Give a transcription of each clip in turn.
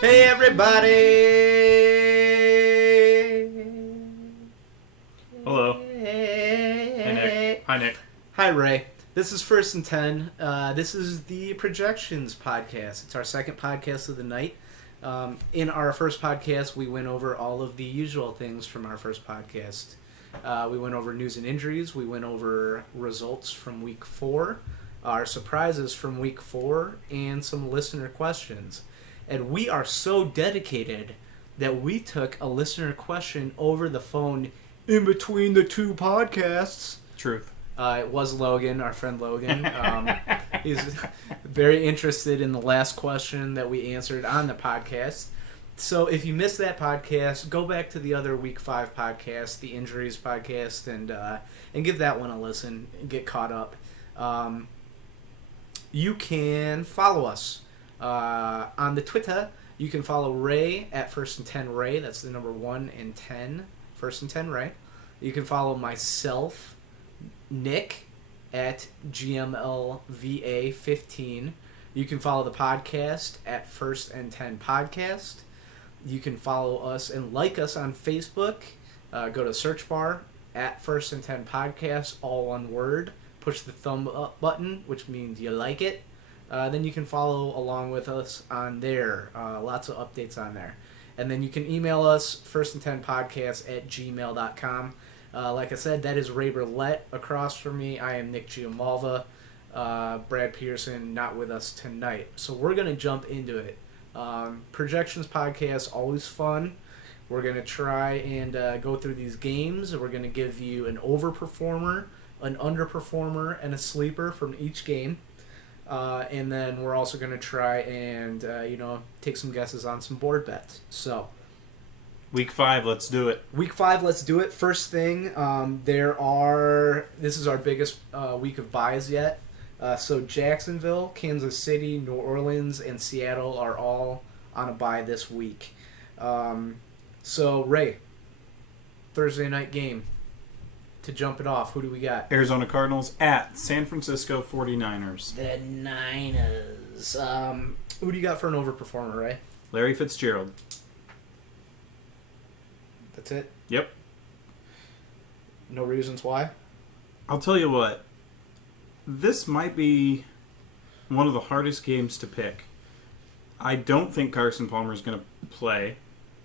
Hey everybody! Hello. Hey Nick. Hi Nick. Hi Ray. This is First and 10. This is the Projections podcast. It's our second podcast of the night. In our first podcast, we went over all of the usual things from our first podcast. We went over news and injuries. We went over results from week 4, our surprises from week 4, and some listener questions. And we are so dedicated that we took a listener question over the phone in between the two podcasts. Truth. It was Logan, our friend Logan. He's very interested in the last question that we answered on the podcast. So if you missed that podcast, go back to the other Week 5 podcast, the Injuries podcast, and give that one a listen and get caught up. You can follow us on the Twitter. You can follow Ray at First and 10 Ray. That's the number 1 and 10. First and 10 Ray. You can follow myself, Nick, at GMLVA15. You can follow the podcast at First and 10 Podcast. You can follow us and like us on Facebook. Go to search bar at First and 10 Podcast, all one word. Push the thumb up button, which means you like it. Then you can follow along with us on there. Lots of updates on there. And then you can email us, firstand10podcast at gmail.com. Like I said, that is Ray Berlett across from me. I am Nick Giamalva. Brad Pierson not with us tonight. So we're going to jump into it. Projections podcast, always fun. We're going to try and go through these games. We're going to give you an overperformer, an underperformer, and a sleeper from each game. And then we're also going to try and, take some guesses on some board bets. So, Week 5, let's do it. Week 5, let's do it. First thing, this is our biggest week of buys yet. So Jacksonville, Kansas City, New Orleans, and Seattle are all on a buy this week. So, Ray, Thursday night game. To jump it off, who do we got? Arizona Cardinals at San Francisco 49ers. The Niners. Who do you got for an overperformer, Ray? Larry Fitzgerald. That's it? Yep. No reasons why? I'll tell you what. This might be one of the hardest games to pick. I don't think Carson Palmer is going to play.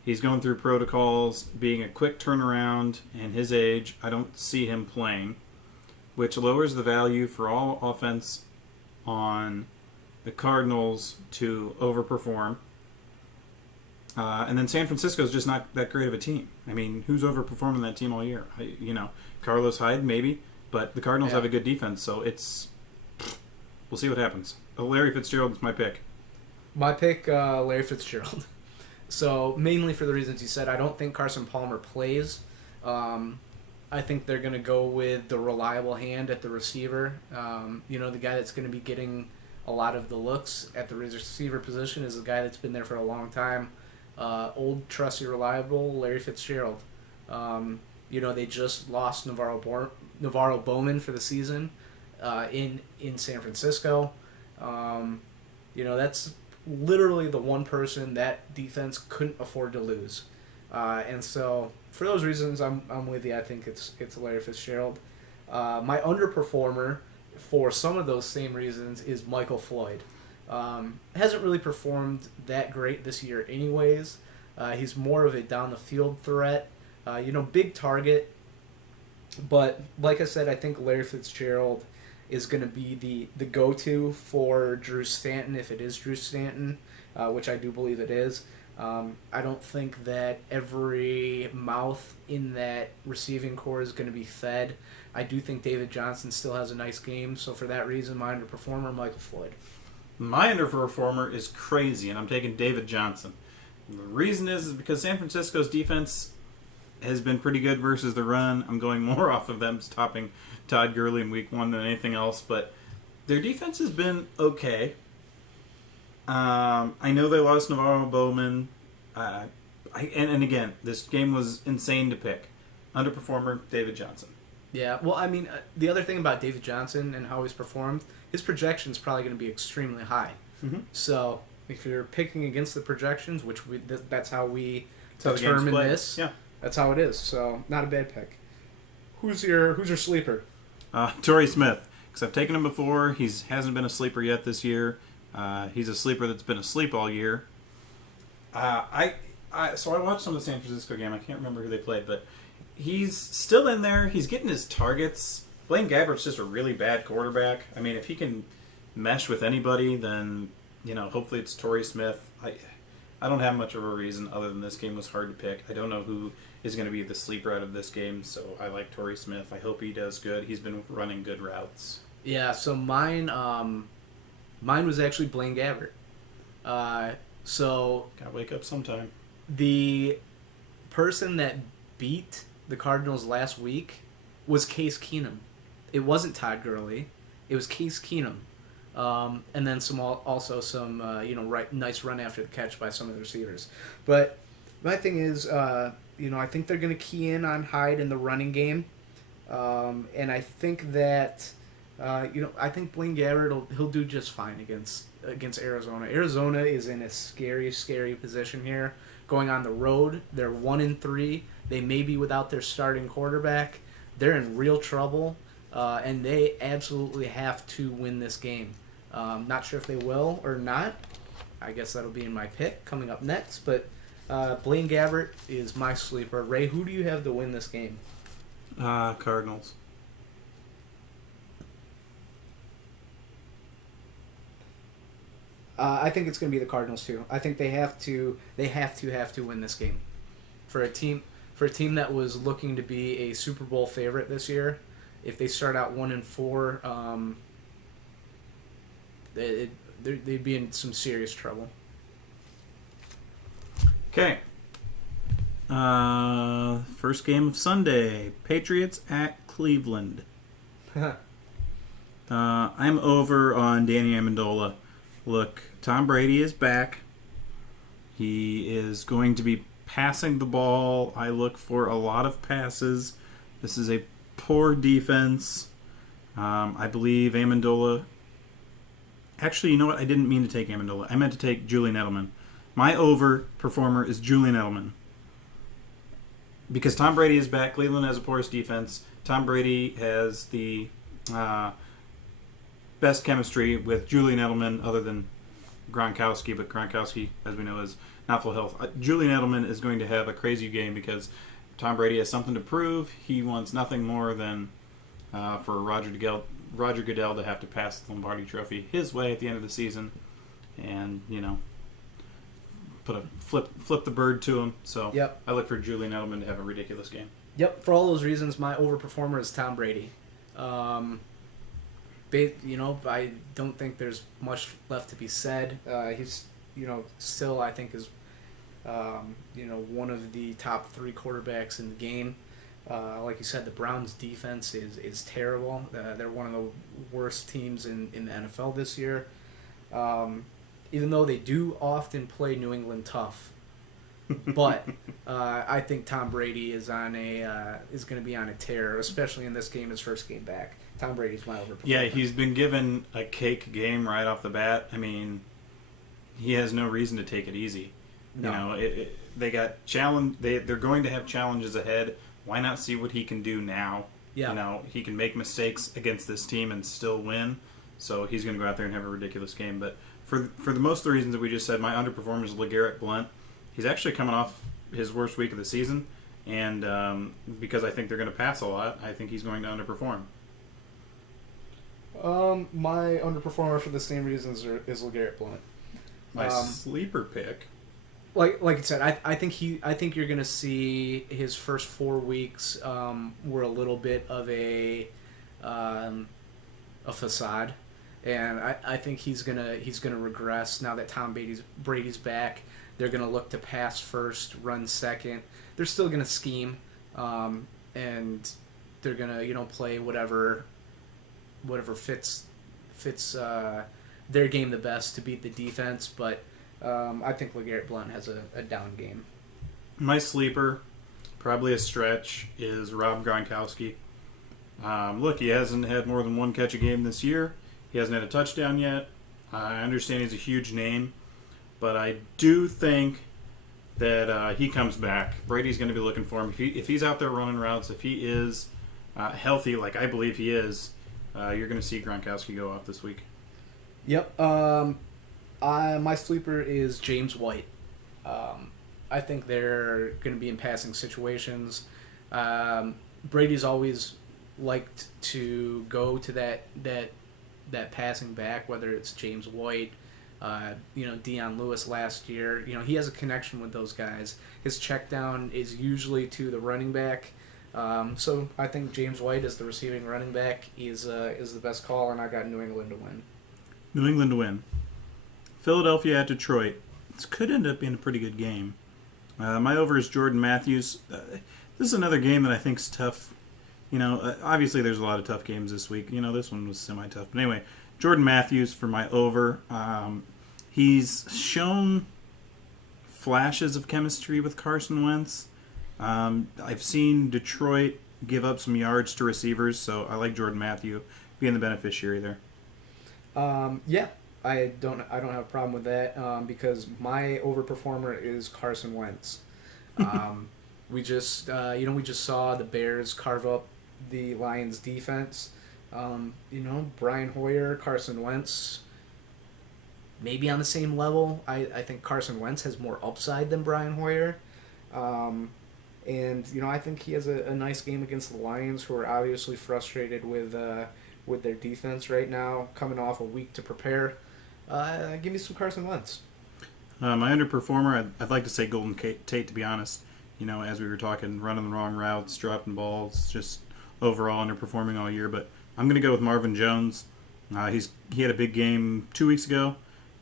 He's going through protocols, being a quick turnaround, and his age, I don't see him playing, which lowers the value for all offense on the Cardinals to overperform. And then San Francisco's just not that great of a team. I mean, who's overperforming that team all year? Carlos Hyde, maybe, but the Cardinals have a good defense, so we'll see what happens. Larry Fitzgerald is my pick. My pick, Larry Fitzgerald. So, mainly for the reasons you said, I don't think Carson Palmer plays. I think they're going to go with the reliable hand at the receiver. The guy that's going to be getting a lot of the looks at the receiver position is the guy that's been there for a long time. Old, trusty, reliable Larry Fitzgerald. They just lost Navarro Bowman for the season in San Francisco. That's literally the one person that defense couldn't afford to lose. And so, for those reasons, I'm with you. I think it's Larry Fitzgerald. My underperformer, for some of those same reasons, is Michael Floyd. Hasn't really performed that great this year anyways. He's more of a down-the-field threat. Big target. But, like I said, I think Larry Fitzgerald is going to be the go-to for Drew Stanton, if it is Drew Stanton, which I do believe it is. I don't think that every mouth in that receiving core is going to be fed. I do think David Johnson still has a nice game, so for that reason, my underperformer, Michael Floyd. My underperformer is crazy, and I'm taking David Johnson. The reason is because San Francisco's defense has been pretty good versus the run. I'm going more off of them stopping Todd Gurley in week 1 than anything else, but their defense has been okay. I know they lost Navarro Bowman. And again, this game was insane to pick. Underperformer, David Johnson. Yeah, well, I mean, the other thing about David Johnson and how he's performed, his projection is probably going to be extremely high. Mm-hmm. So, If you're picking against the projections, which that's how we That's how the game's determine played. this. Yeah. That's how it is. So not a bad pick. Who's your sleeper? Torrey Smith, because I've taken him before. He hasn't been a sleeper yet this year. He's a sleeper that's been asleep all year. So I watched some of the San Francisco game. I can't remember who they played, but he's still in there. He's getting his targets. Blaine Gabbert's just a really bad quarterback. I mean, if he can mesh with anybody, then hopefully it's Torrey Smith. I don't have much of a reason other than this game was hard to pick. I don't know who is going to be the sleeper out of this game, so I like Torrey Smith. I hope he does good. He's been running good routes. Yeah, so mine was actually Blaine Gabbert. So Gotta wake up sometime. the person that beat the Cardinals last week was Case Keenum. It wasn't Todd Gurley. It was Case Keenum. And then some nice run after the catch by some of the receivers. But my thing is, I think they're going to key in on Hyde in the running game. And I think that, I think Blaine Gabbert, he'll do just fine against Arizona. Arizona is in a scary, scary position here. Going on the road, they're 1-3. They may be without their starting quarterback. They're in real trouble, and they absolutely have to win this game. Not sure if they will or not. I guess that'll be in my pick coming up next. But Blaine Gabbert is my sleeper. Ray, who do you have to win this game? Cardinals. I think it's going to be the Cardinals too. I think they have to win this game. For a team that was looking to be a Super Bowl favorite this year, if they start out 1-4, they'd be in some serious trouble. Okay. First game of Sunday. Patriots at Cleveland. I'm over on Danny Amendola. Look, Tom Brady is back. He is going to be passing the ball. I look for a lot of passes. This is a poor defense. I believe Amendola... Actually, you know what? I didn't mean to take Amendola. I meant to take Julian Edelman. My over performer is Julian Edelman. Because Tom Brady is back. Cleveland has a porous defense. Tom Brady has the best chemistry with Julian Edelman other than Gronkowski. But Gronkowski, as we know, is not full health. Julian Edelman is going to have a crazy game because Tom Brady has something to prove. He wants nothing more than for Roger Goodell to have to pass the Lombardi Trophy his way at the end of the season, and put a flip the bird to him. So yep. I look for Julian Edelman to have a ridiculous game. Yep. For all those reasons, my overperformer is Tom Brady. I don't think there's much left to be said. He's still I think is one of the top 3 quarterbacks in the game. Like you said, the Browns' defense is terrible. They're one of the worst teams in the NFL this year. Even though they do often play New England tough, but I think Tom Brady is going to be on a tear, especially in this game, his first game back. Tom Brady's my overperformer. Yeah, he's been given a cake game right off the bat. I mean, he has no reason to take it easy. No. They got challenge. They're going to have challenges ahead. Why not see what he can do now? Yeah. He can make mistakes against this team and still win. So he's going to go out there and have a ridiculous game. But for the most of the reasons that we just said, my underperformer is LeGarrette Blount. He's actually coming off his worst week of the season, and because I think they're going to pass a lot, I think he's going to underperform. My underperformer for the same reasons is LeGarrette Blount. My sleeper pick. Like I said, I think you're gonna see his first 4 weeks were a little bit of a facade, and I think he's gonna regress now that Tom Brady's back. They're gonna look to pass first, run second. They're still gonna scheme, and they're gonna play whatever fits their game the best to beat the defense, but. I think LeGarrette Blount has a down game. My sleeper, probably a stretch, is Rob Gronkowski. Look, he hasn't had more than one catch a game this year. He hasn't had a touchdown yet. I understand he's a huge name, but I do think that he comes back. Brady's going to be looking for him. If he's out there running routes, if he is healthy, like I believe he is, you're going to see Gronkowski go off this week. Yep. My sleeper is James White. I think they're going to be in passing situations. Brady's always liked to go to that passing back, whether it's James White, Deion Lewis last year. He has a connection with those guys. His check down is usually to the running back. So I think James White as the receiving running back is the best call, and I got New England to win. New England to win. Philadelphia at Detroit. This could end up being a pretty good game. My over is Jordan Matthews. This is another game that I think is tough. Obviously there's a lot of tough games this week. This one was semi-tough. But anyway, Jordan Matthews for my over. He's shown flashes of chemistry with Carson Wentz. I've seen Detroit give up some yards to receivers, so I like Jordan Matthews being the beneficiary there. Yeah, I don't have a problem with that because my overperformer is Carson Wentz. We just saw the Bears carve up the Lions defense. Brian Hoyer, Carson Wentz, maybe on the same level. I think Carson Wentz has more upside than Brian Hoyer. And I think he has a nice game against the Lions, who are obviously frustrated with their defense right now, coming off a week to prepare. Give me some Carson Wentz. My underperformer, I'd like to say Golden Tate, to be honest. As we were talking, running the wrong routes, dropping balls, just overall underperforming all year. But I'm going to go with Marvin Jones. He had a big game 2 weeks ago,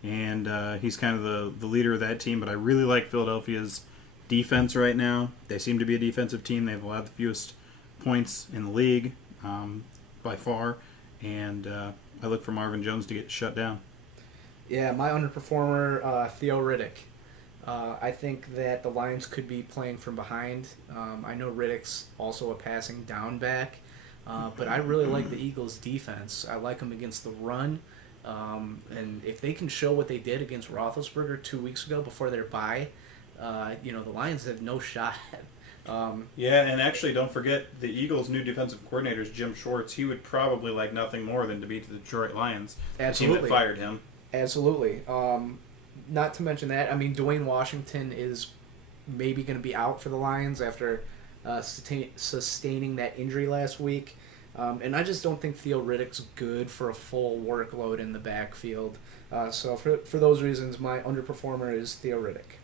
and he's kind of the leader of that team. But I really like Philadelphia's defense right now. They seem to be a defensive team. They've allowed the fewest points in the league by far. And I look for Marvin Jones to get shut down. Yeah, my underperformer, Theo Riddick. I think that the Lions could be playing from behind. I know Riddick's also a passing down back, but I really like the Eagles' defense. I like them against the run. And if they can show what they did against Roethlisberger 2 weeks ago before their bye, the Lions have no shot. Yeah, and actually, don't forget the Eagles' new defensive coordinator is Jim Schwartz. He would probably like nothing more than to beat the Detroit Lions, the team that fired him. Absolutely. Not to mention that, Dwayne Washington is maybe going to be out for the Lions after sustaining that injury last week. And I just don't think Theo Riddick's good for a full workload in the backfield. So for those reasons, my underperformer is Theo Riddick.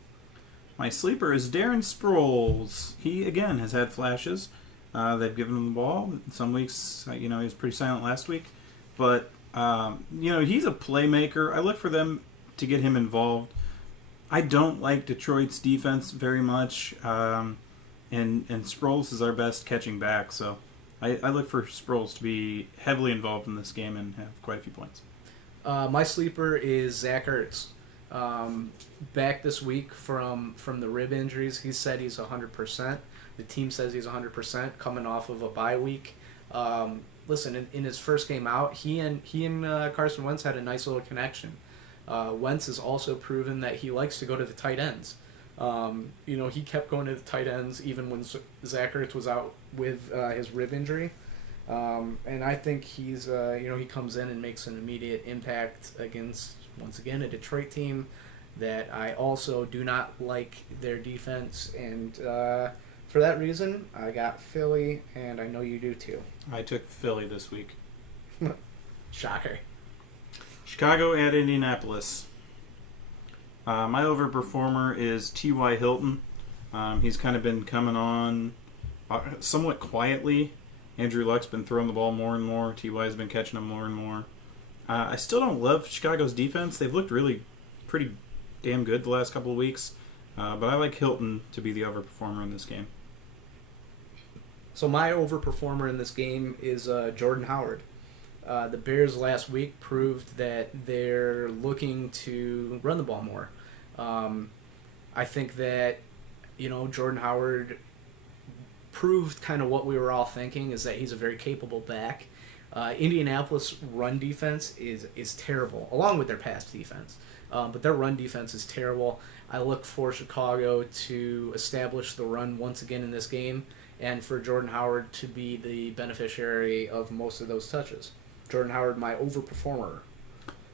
My sleeper is Darren Sproles. He, again, has had flashes. They've given him the ball. Some weeks, he was pretty silent last week. But, he's a playmaker. I look for them to get him involved. I don't like Detroit's defense very much. And Sproles is our best catching back. So I look for Sproles to be heavily involved in this game and have quite a few points. My sleeper is Zach Ertz. Back this week from the rib injuries. He said he's 100%. The team says he's 100% coming off of a bye week. Listen, in his first game out, he and Carson Wentz had a nice little connection. Wentz has also proven that he likes to go to the tight ends. He kept going to the tight ends even when Zach Ertz was out with his rib injury. And I think he's he comes in and makes an immediate impact against, once again, a Detroit team that I also do not like their defense. And for that reason, I got Philly, and I know you do too. I took Philly this week. Shocker. Chicago at Indianapolis. My overperformer is T.Y. Hilton. He's kind of been coming on somewhat quietly. Andrew Luck's been throwing the ball more and more. T.Y.'s been catching them more and more. I still don't love Chicago's defense. They've looked really pretty damn good the last couple of weeks. But I like Hilton to be the overperformer in this game. So my overperformer in this game is Jordan Howard. The Bears last week proved that they're looking to run the ball more. I think that, Jordan Howard proved kind of what we were all thinking, is that he's a very capable back. Indianapolis' run defense is terrible, along with their pass defense. but their run defense is terrible. I look for Chicago to establish the run once again in this game, and for Jordan Howard to be the beneficiary of most of those touches. Jordan Howard, my overperformer.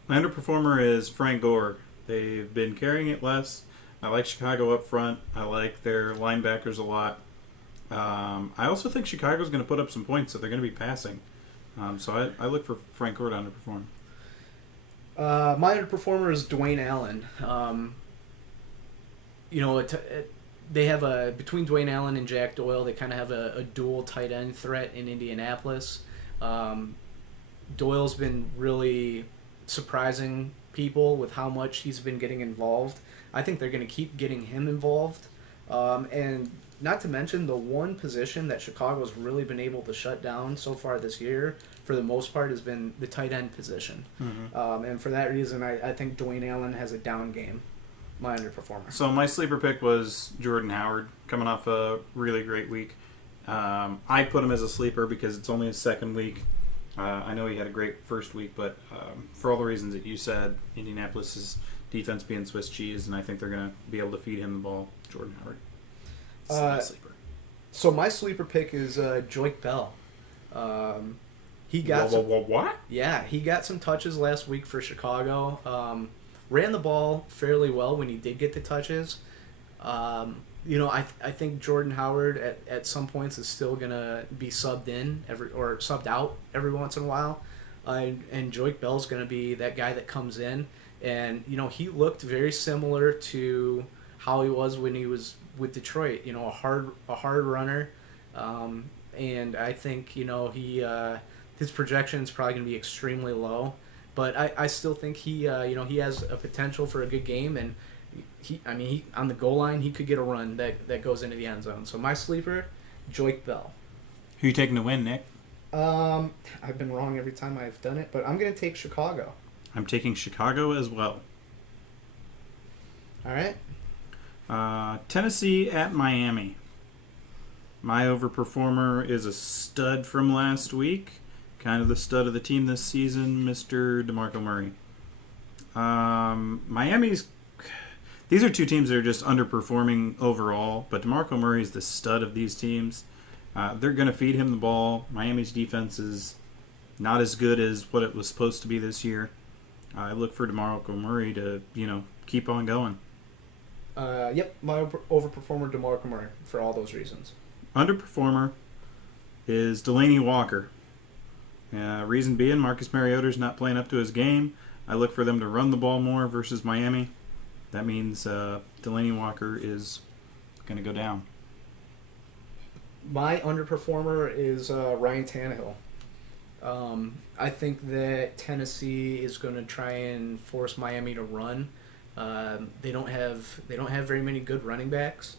My underperformer is Frank Gore. They've been carrying it less. I like Chicago up front. I like their linebackers a lot. I also think Chicago's going to put up some points, so they're going to be passing. So I look for Frank Gore to underperform. My underperformer is Dwayne Allen. They have between Dwayne Allen and Jack Doyle, they kind of have a dual tight end threat in Indianapolis. Doyle's been really surprising people with how much he's been getting involved. I think they're going to keep getting him involved. And not to mention the one position that Chicago's really been able to shut down so far this year, for the most part, has been the tight end position. Mm-hmm. And for that reason, I think Dwayne Allen has a down game. My underperformer. So my sleeper pick was Jordan Howard, coming off a really great week. I put him as a sleeper because it's only his second week. I know he had a great first week, but for all the reasons that you said, Indianapolis' defense being Swiss cheese, and I think they're going to be able to feed him the ball. Jordan Howard. My sleeper. So my sleeper pick is Joik Bell. He got what? Yeah, he got some touches last week for Chicago. Ran the ball fairly well when he did get the touches. I think Jordan Howard at some points is still gonna be subbed out every once in a while, and Joik Bell's gonna be that guy that comes in, and he looked very similar to how he was when he was with Detroit. A hard runner, and I think his projection is probably gonna be extremely low. But I still think he has a potential for a good game, and he on the goal line he could get a run that goes into the end zone. So my sleeper, Joik Bell. Who are you taking to win, Nick? I've been wrong every time I've done it, but I'm going to take Chicago. I'm taking Chicago as well. All right. Tennessee at Miami. My overperformer is a stud from last week. Kind of the stud of the team this season, Mr. DeMarco Murray. These are two teams that are just underperforming overall, but DeMarco Murray is the stud of these teams. They're going to feed him the ball. Miami's defense is not as good as what it was supposed to be this year. I look for DeMarco Murray to, keep on going. Yep, my overperformer, DeMarco Murray, for all those reasons. Underperformer is Delaney Walker. Reason being, Marcus Mariota's not playing up to his game. I look for them to run the ball more versus Miami. That means Delaney Walker is going to go down. My underperformer is Ryan Tannehill. I think that Tennessee is going to try and force Miami to run. They don't have very many good running backs.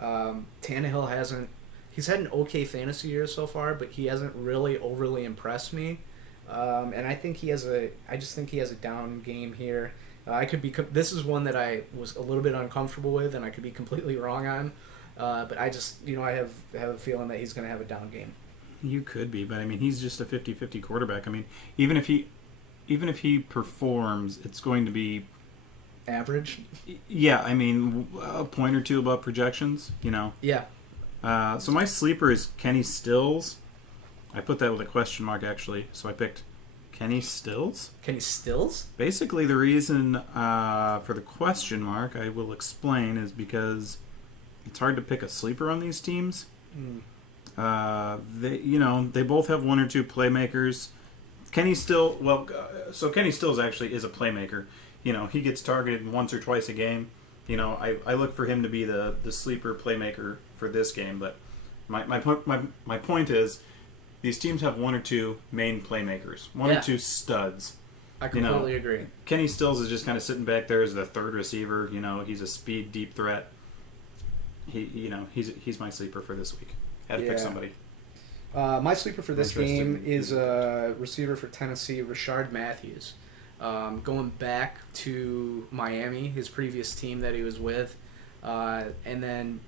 Tannehill hasn't. He's had an okay fantasy year so far, but he hasn't really overly impressed me. And I think I just think he has a down game here. This is one that I was a little bit uncomfortable with, and I could be completely wrong on. But I just, I have a feeling that he's going to have a down game. You could be, but he's just a 50-50 quarterback. Even if he performs, it's going to be average. Yeah, a point or two above projections. Yeah. So my sleeper is Kenny Stills. I put that with a question mark, actually. So I picked Kenny Stills. Kenny Stills? Basically, the reason for the question mark, I will explain, is because it's hard to pick a sleeper on these teams. They both have one or two playmakers. Kenny Stills actually is a playmaker. He gets targeted once or twice a game. I look for him to be the sleeper playmaker for this game. But my point is, these teams have one or two main playmakers, one or two studs. I completely agree. Kenny Stills is just kind of sitting back there as the third receiver. He's a speed deep threat. He's my sleeper for this week. Had to pick somebody. My sleeper for this game is a receiver for Tennessee, Rashard Matthews. Going back to Miami, his previous team that he was with, and then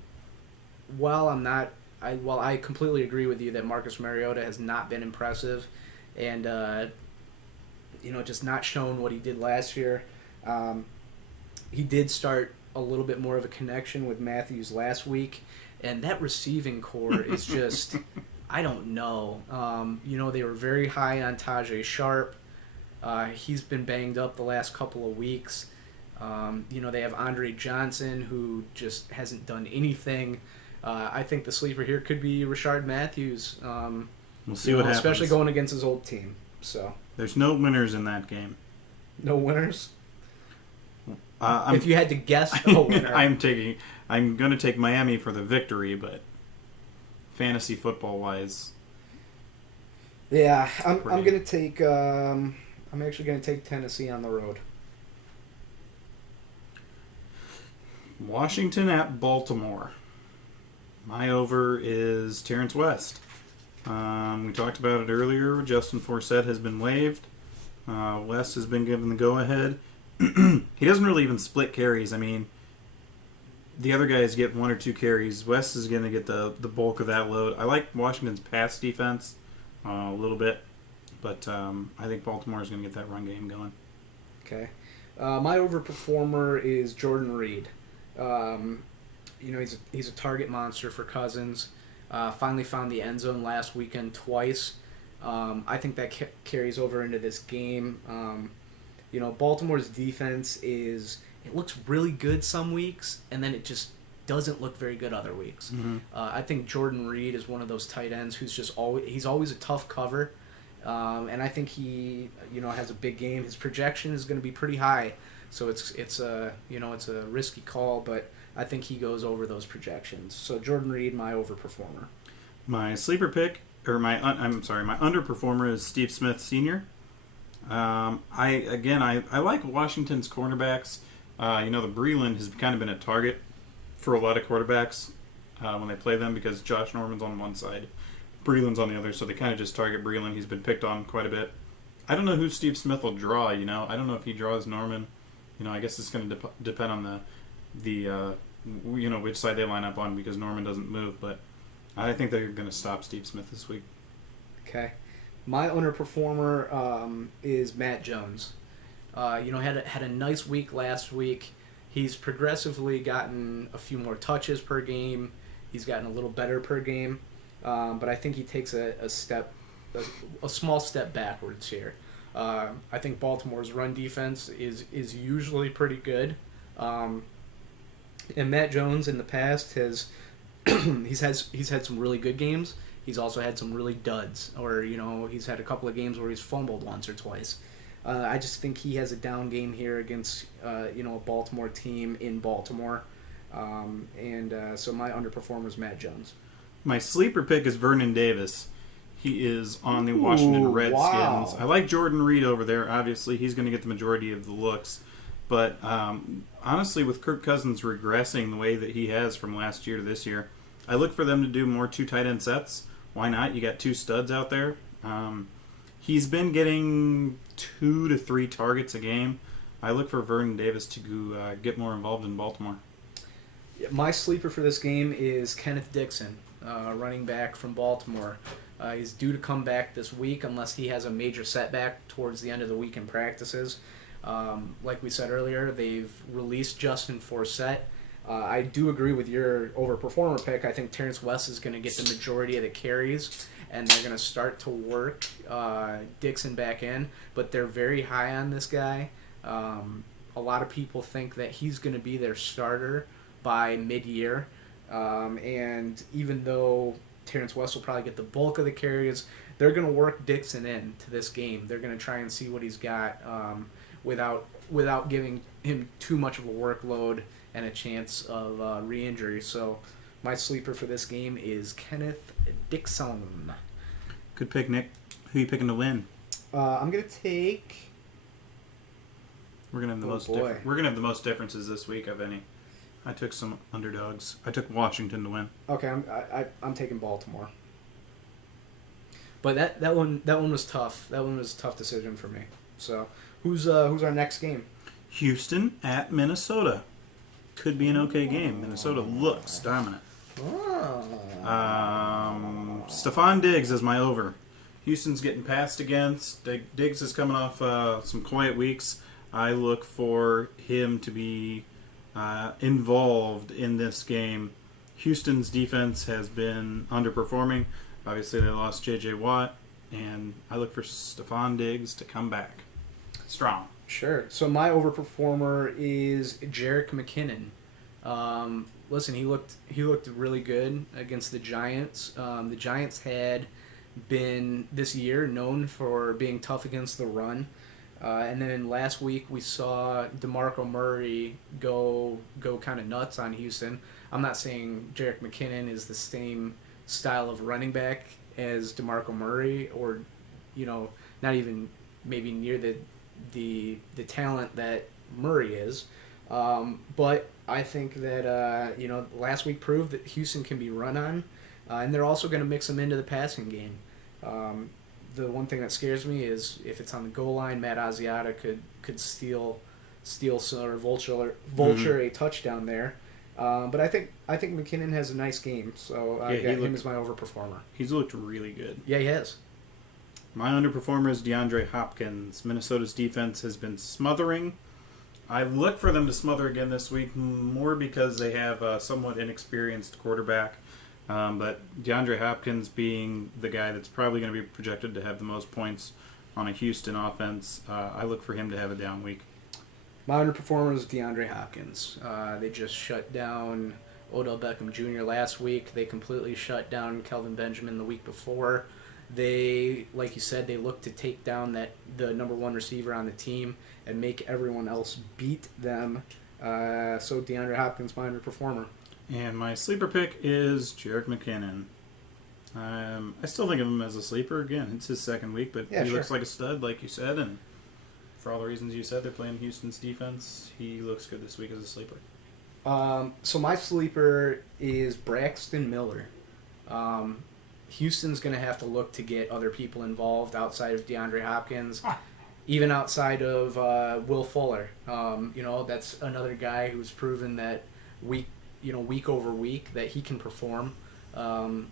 while I completely agree with you that Marcus Mariota has not been impressive, and just not shown what he did last year, he did start a little bit more of a connection with Matthews last week, and that receiving core is just, I don't know. They were very high on Tajay Sharp. He's been banged up the last couple of weeks. They have Andre Johnson, who just hasn't done anything. I think the sleeper here could be Rashard Matthews. We'll see what happens. Especially going against his old team. So there's no winners in that game. No winners? If you had to guess a winner. I'm going to take Miami for the victory, but fantasy football wise. Yeah, I'm going to take I'm actually going to take Tennessee on the road. Washington at Baltimore. My over is Terrence West. We talked about it earlier. Justin Forsett has been waived. West has been given the go-ahead. He doesn't really even split carries. I mean, the other guys get 1 or 2 carries. West is going to get the bulk of that load. I like Washington's pass defense a little bit, but I think Baltimore is going to get that run game going. Okay. My overperformer is Jordan Reed. He's a target monster for Cousins. Finally found the end zone last weekend twice. I think that carries over into this game. Baltimore's defense it looks really good some weeks, and then it just doesn't look very good other weeks. Mm-hmm. I think Jordan Reed is one of those tight ends who's he's always a tough cover, and I think he has a big game. His projection is going to be pretty high, so it's a risky call, but I think he goes over those projections. So Jordan Reed, my overperformer. My sleeper pick, or my underperformer is Steve Smith Sr. I like Washington's cornerbacks. The Breland has kind of been a target for a lot of quarterbacks when they play them because Josh Norman's on one side, Breland's on the other, so they kind of just target Breland. He's been picked on quite a bit. I don't know who Steve Smith will draw. I don't know if he draws Norman. I guess it's going to depend on the which side they line up on because Norman doesn't move, but I think they're going to stop Steve Smith this week. Okay. My underperformer is Matt Jones. Had a nice week last week. He's progressively gotten a few more touches per game. He's gotten a little better per game, but I think he takes a small step backwards here. I think Baltimore's run defense is usually pretty good. And Matt Jones in the past has he's had some really good games. He's also had some really duds, or he's had a couple of games where he's fumbled once or twice. I just think he has a down game here against a Baltimore team in Baltimore, so my underperformer is Matt Jones. My sleeper pick is Vernon Davis. He is on the Washington Redskins. Wow. I like Jordan Reed over there. Obviously, he's going to get the majority of the looks. But honestly, with Kirk Cousins regressing the way that he has from last year to this year, I look for them to do more 2 tight end sets. Why not? You got 2 studs out there. He's been getting 2 to 3 targets a game. I look for Vernon Davis to get more involved in Baltimore. My sleeper for this game is Kenneth Dixon, running back from Baltimore. He's due to come back this week unless he has a major setback towards the end of the week in practices. Like we said earlier, they've released Justin Forsett. I do agree with your overperformer pick. I think Terrence West is going to get the majority of the carries, and they're going to start to work Dixon back in. But they're very high on this guy. A lot of people think that he's going to be their starter by mid-year. And even though Terrence West will probably get the bulk of the carries, they're going to work Dixon into this game. They're going to try and see what he's got without giving him too much of a workload and a chance of re-injury. So my sleeper for this game is Kenneth Dixon. Good pick, Nick. Who are you picking to win? I'm gonna take. We're gonna have the most differences this week of any. I took some underdogs. I took Washington to win. Okay, I'm taking Baltimore. But that one was tough. That one was a tough decision for me. So who's our next game? Houston at Minnesota. Could be an okay game. Minnesota looks dominant. Stephon Diggs is my over. Houston's getting passed against. Diggs is coming off some quiet weeks. I look for him to be involved in this game. Houston's defense has been underperforming. Obviously, they lost J.J. Watt, and I look for Stephon Diggs to come back strong. Sure. So my overperformer is Jerick McKinnon. Listen, he looked really good against the Giants. The Giants had been this year known for being tough against the run. And then last week we saw DeMarco Murray go kind of nuts on Houston. I'm not saying Jerick McKinnon is the same style of running back as DeMarco Murray, or not even maybe near the talent that Murray is. But I think that last week proved that Houston can be run on, and they're also going to mix them into the passing game. The one thing that scares me is if it's on the goal line, Matt Asiata could steal or vulture a touchdown there. But I think McKinnon has a nice game, so I got him as my overperformer. He's looked really good. Yeah, he has. My underperformer is DeAndre Hopkins. Minnesota's defense has been smothering. I look for them to smother again this week, more because they have a somewhat inexperienced quarterback. But DeAndre Hopkins being the guy that's probably going to be projected to have the most points on a Houston offense, I look for him to have a down week. My underperformer is DeAndre Hopkins. They just shut down Odell Beckham Jr. last week. They completely shut down Kelvin Benjamin the week before. They, like you said, they look to take down the number one receiver on the team and make everyone else beat them. So DeAndre Hopkins, my underperformer. And my sleeper pick is Jerick McKinnon. I still think of him as a sleeper. Again, it's his second week, but he looks like a stud, like you said. And for all the reasons you said, they're playing Houston's defense. He looks good this week as a sleeper. So my sleeper is Braxton Miller. Houston's going to have to look to get other people involved outside of DeAndre Hopkins, even outside of Will Fuller. That's another guy who's proven that week over week that he can perform. I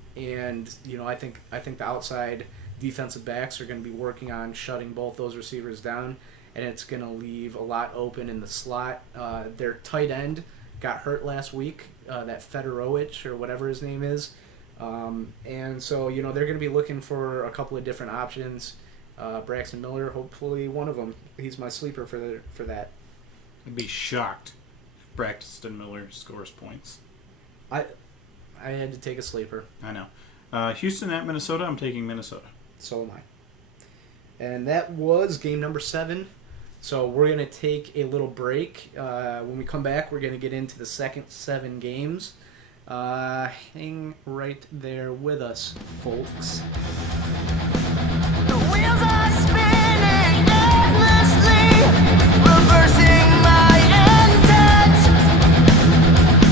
think the outside defensive backs are going to be working on shutting both those receivers down, and it's going to leave a lot open in the slot. Their tight end got hurt last week, that Fedorowicz or whatever his name is. And so, they're going to be looking for a couple of different options. Braxton Miller, hopefully one of them. He's my sleeper for that. I'd be shocked if Braxton Miller scores points. I had to take a sleeper. I know. Houston at Minnesota, I'm taking Minnesota. So am I. And that was game number 7. So we're going to take a little break. When we come back, we're going to get into the second 7 games. Hang right there with us, folks. The wheels are spinning endlessly, reversing my intent.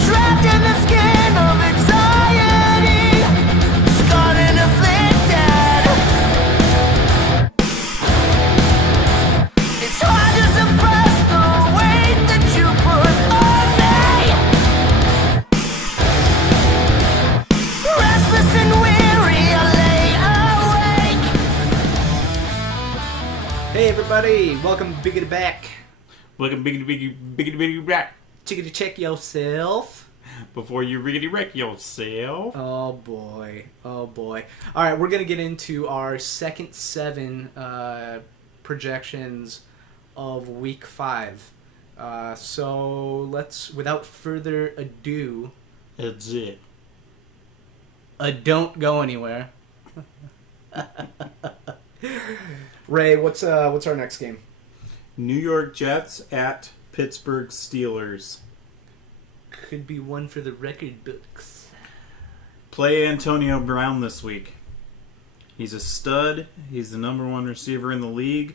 Trapped in the skin of anxiety, scarred and afflicted. It's hard to suppress the weight that you put on me. Restless and weary, I lay awake. Hey everybody, welcome Biggity back. Welcome, biggity back. Chickity check yourself. Before you riggedy wreck yourself. Oh boy. Alright, we're going to get into our second 7 projections of week 5. So let's, without further ado, That's it. don't go anywhere. Ray, what's our next game? New York Jets at Pittsburgh Steelers. Could be one for the record books. Play Antonio Brown this week. He's a stud. He's the number 1 receiver in the league.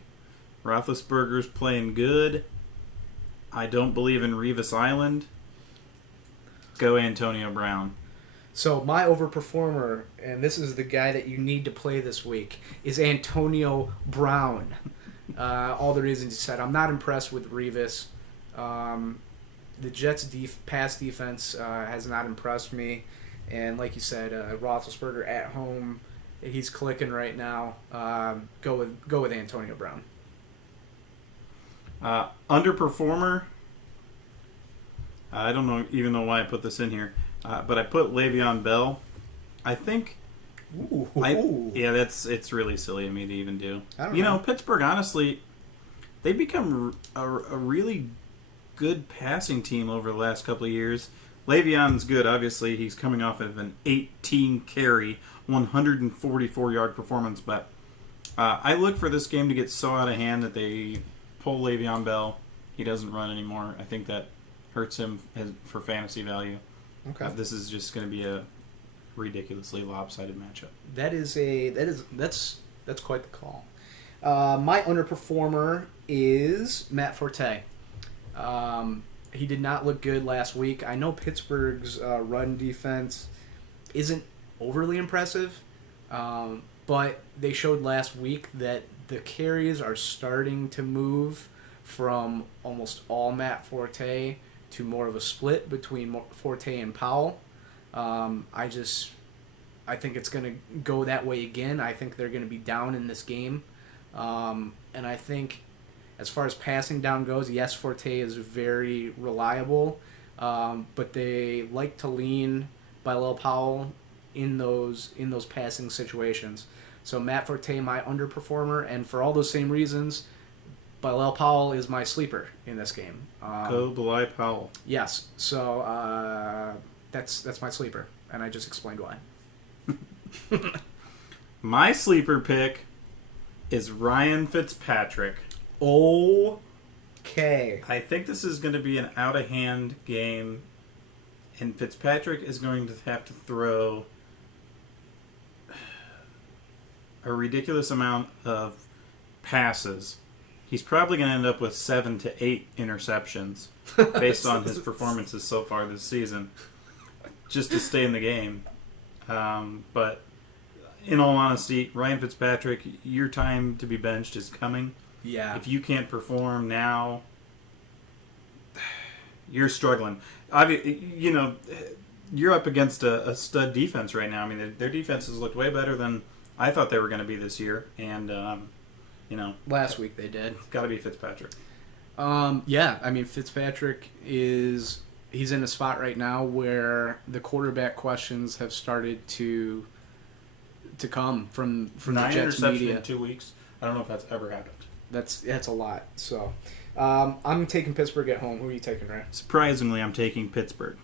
Roethlisberger's playing good. I don't believe in Revis Island. Go Antonio Brown. So my overperformer, and this is the guy that you need to play this week, is Antonio Brown. All the reasons you said. I'm not impressed with Revis. The Jets' pass defense has not impressed me. And like you said, Roethlisberger at home, he's clicking right now. Go with Antonio Brown. Underperformer. I don't even know why I put this in here, but I put Le'Veon Bell. I think. Ooh. It's really silly of me to even do. I don't know. Pittsburgh, honestly, they've become a really good passing team over the last couple of years. Le'Veon's good, obviously. He's coming off of an 18-carry, 144-yard performance, but I look for this game to get so out of hand that they pull Le'Veon Bell. He doesn't run anymore. I think that hurts him for fantasy value. Okay. This is just going to be a ridiculously lopsided matchup. That's quite the call. My underperformer is Matt Forte. He did not look good last week. I know Pittsburgh's run defense isn't overly impressive, but they showed last week that the carries are starting to move from almost all Matt Forte to more of a split between Forte and Powell. I think it's going to go that way again. I think they're going to be down in this game. And I think as far as passing down goes, yes, Forte is very reliable, but they like to lean Bilal Powell in those passing situations. So Matt Forte, my underperformer, and for all those same reasons, Bilal Powell is my sleeper in this game. Go Bilal Powell. Yes, so that's my sleeper, and I just explained why. My sleeper pick is Ryan Fitzpatrick. Okay. I think this is going to be an out-of-hand game, and Fitzpatrick is going to have to throw a ridiculous amount of passes. He's probably going to end up with 7 to 8 interceptions based on his performances so far this season, just to stay in the game. But in all honesty, Ryan Fitzpatrick, your time to be benched is coming. Yeah. If you can't perform now, you're struggling. You're up against a stud defense right now. I mean, their defense has looked way better than I thought they were going to be this year. And, last week they did. It's got to be Fitzpatrick. Yeah, I mean, Fitzpatrick he's in a spot right now where the quarterback questions have started to come from the Jets media. In 2 weeks. I don't know if that's ever happened. That's a lot. So, I'm taking Pittsburgh at home. Who are you taking, Ray? Surprisingly, I'm taking Pittsburgh.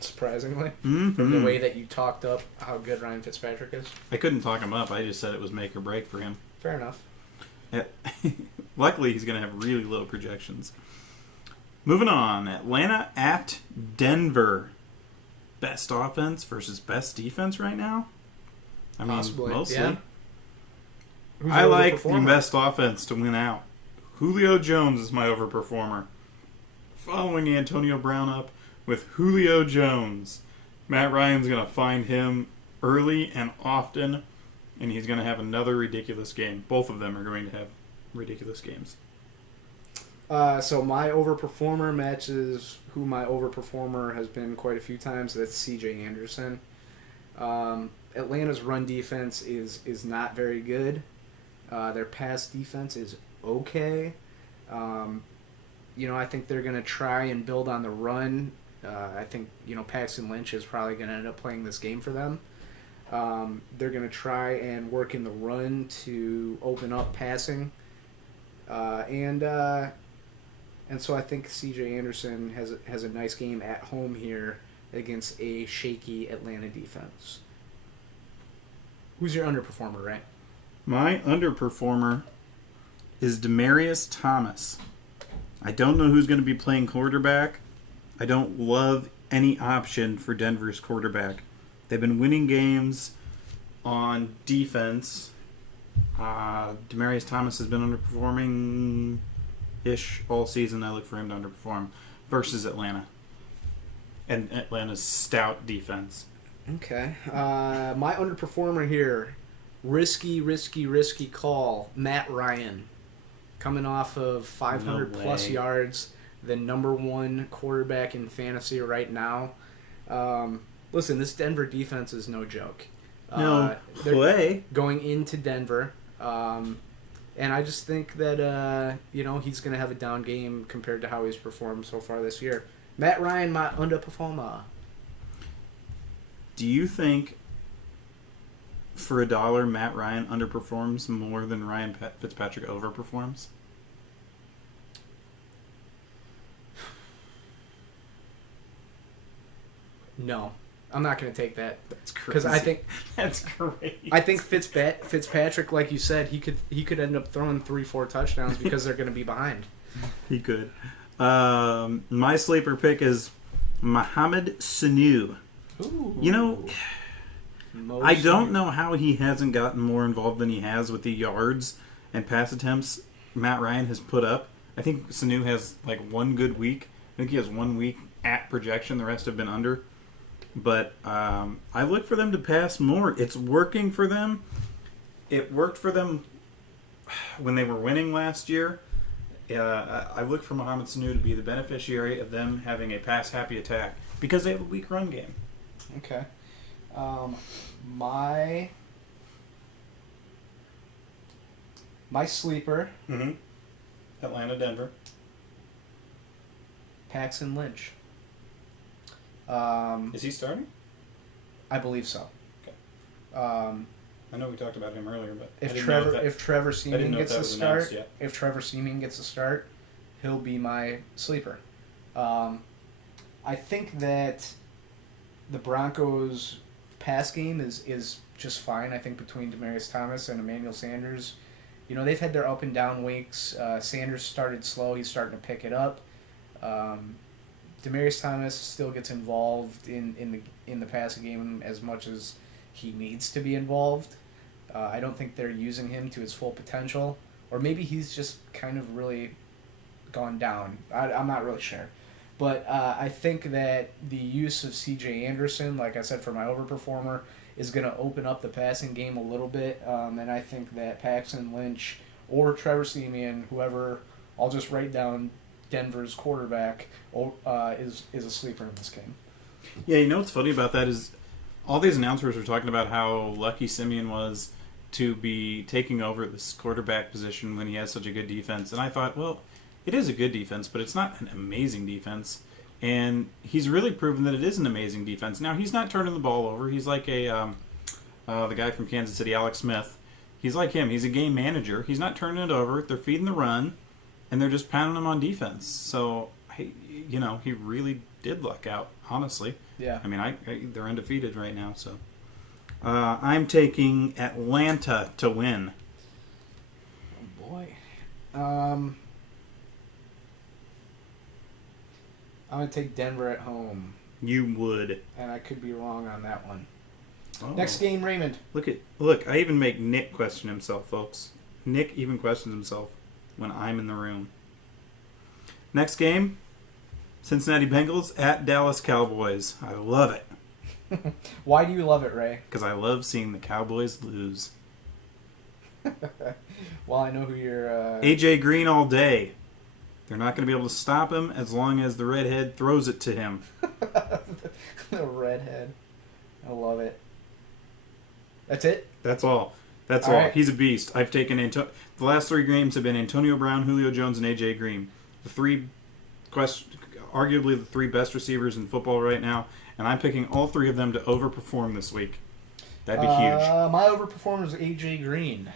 Surprisingly? Mm-hmm. From the way that you talked up how good Ryan Fitzpatrick is? I couldn't talk him up. I just said it was make or break for him. Fair enough. Yeah. Luckily, he's going to have really low projections. Moving on. Atlanta at Denver. Best offense versus best defense right now? I mean, Possibly, mostly. yeah. I like the best offense to win out. Julio Jones is my overperformer. Following Antonio Brown up with Julio Jones. Matt Ryan's going to find him early and often, and he's going to have another ridiculous game. Both of them are going to have ridiculous games. So my overperformer matches who my overperformer has been quite a few times. That's C.J. Anderson. Atlanta's run defense is not very good. Their pass defense is okay. I think they're going to try and build on the run. I think, Paxton Lynch is probably going to end up playing this game for them. They're going to try and work in the run to open up passing. And so I think C.J. Anderson has a nice game at home here against a shaky Atlanta defense. Who's your underperformer, right? My underperformer is Demaryius Thomas. I don't know who's going to be playing quarterback. I don't love any option for Denver's quarterback. They've been winning games on defense. Demaryius Thomas has been underperforming-ish all season. I look for him to underperform versus Atlanta. And Atlanta's stout defense. Okay. My underperformer here, risky call, Matt Ryan. Coming off of 500-plus yards, the number one quarterback in fantasy right now. Listen, this Denver defense is no joke. No way. Going into Denver, And I just think that, he's going to have a down game compared to how he's performed so far this year. Matt Ryan, my underperformer. Do you think, for $1, Matt Ryan underperforms more than Ryan Fitzpatrick overperforms? No. I'm not going to take that. That's crazy. Because I think that's great. I think Fitzpatrick, like you said, he could end up throwing 3-4 touchdowns because they're going to be behind. He could. My sleeper pick is Mohamed Sanu. Ooh. I don't know how he hasn't gotten more involved than he has with the yards and pass attempts Matt Ryan has put up. I think Sanu has like one good week. I think he has 1 week at projection. The rest have been under. But I look for them to pass more. It's working for them. It worked for them when they were winning last year. I look for Mohamed Sanu to be the beneficiary of them having a pass-happy attack because they have a weak run game. Okay. My sleeper. Mm-hmm. Atlanta, Denver. Paxton Lynch. Is he starting? I believe so. Okay. I know we talked about him earlier, but if Trevor Seaman gets a start, he'll be my sleeper. I think that the Broncos' pass game is just fine. I think between Demaryius Thomas and Emmanuel Sanders, they've had their up and down weeks. Sanders started slow; he's starting to pick it up. Demaryius Thomas still gets involved in the passing game as much as he needs to be involved. I don't think they're using him to his full potential, or maybe he's just kind of really gone down. I'm not really sure. But I think that the use of C.J. Anderson, like I said, for my overperformer, is going to open up the passing game a little bit. And I think that Paxton Lynch or Trevor Siemian, whoever, I'll just write down Denver's quarterback, is a sleeper in this game. Yeah, what's funny about that is all these announcers were talking about how lucky Siemian was to be taking over this quarterback position when he has such a good defense. And I thought, well, it is a good defense, but it's not an amazing defense. And he's really proven that it is an amazing defense. Now, he's not turning the ball over. He's like the guy from Kansas City, Alex Smith. He's like him. He's a game manager. He's not turning it over. They're feeding the run, and they're just pounding him on defense. So, he really did luck out, honestly. Yeah. I mean, they're undefeated right now, so. I'm taking Atlanta to win. Oh, boy. I'm going to take Denver at home. You would. And I could be wrong on that one. Oh. Next game, Raymond. Look, I even make Nick question himself, folks. Nick even questions himself when I'm in the room. Next game, Cincinnati Bengals at Dallas Cowboys. I love it. Why do you love it, Ray? Because I love seeing the Cowboys lose. Well, I know who you're... AJ Green all day. They're not going to be able to stop him as long as the redhead throws it to him. The redhead. I love it. That's it? That's all. That's all. Right. He's a beast. I've taken... The last 3 games have been Antonio Brown, Julio Jones, and AJ Green. Arguably the 3 best receivers in football right now. And I'm picking all 3 of them to overperform this week. That'd be huge. My overperformer is AJ Green.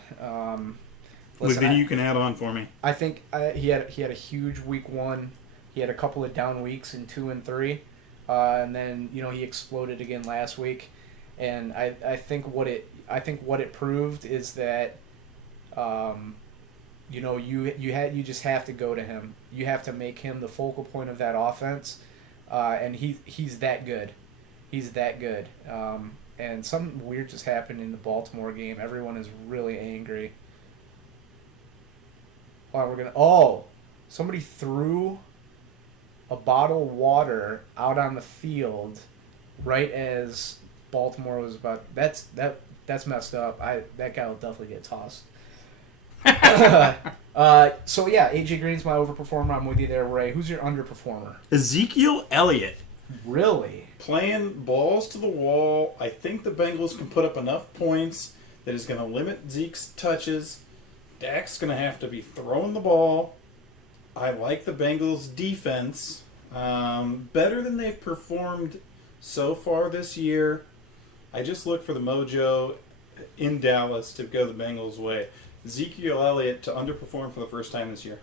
Listen, you can add on for me. I think he had a huge week 1. He had a couple of down weeks in 2 and 3, and then he exploded again last week. And I think what it proved is that you just have to go to him. You have to make him the focal point of that offense. And he's that good. He's that good. And something weird just happened in the Baltimore game. Everyone is really angry. Somebody threw a bottle of water out on the field right as Baltimore was about. That's messed up. That guy will definitely get tossed. So yeah, AJ Green's my overperformer. I'm with you there, Ray. Who's your underperformer? Ezekiel Elliott. Really? Playing balls to the wall. I think the Bengals can put up enough points that is going to limit Zeke's touches. Dak's going to have to be throwing the ball. I like the Bengals' defense. Better than they've performed so far this year. I just look for the mojo in Dallas to go the Bengals' way. Ezekiel Elliott to underperform for the first time this year.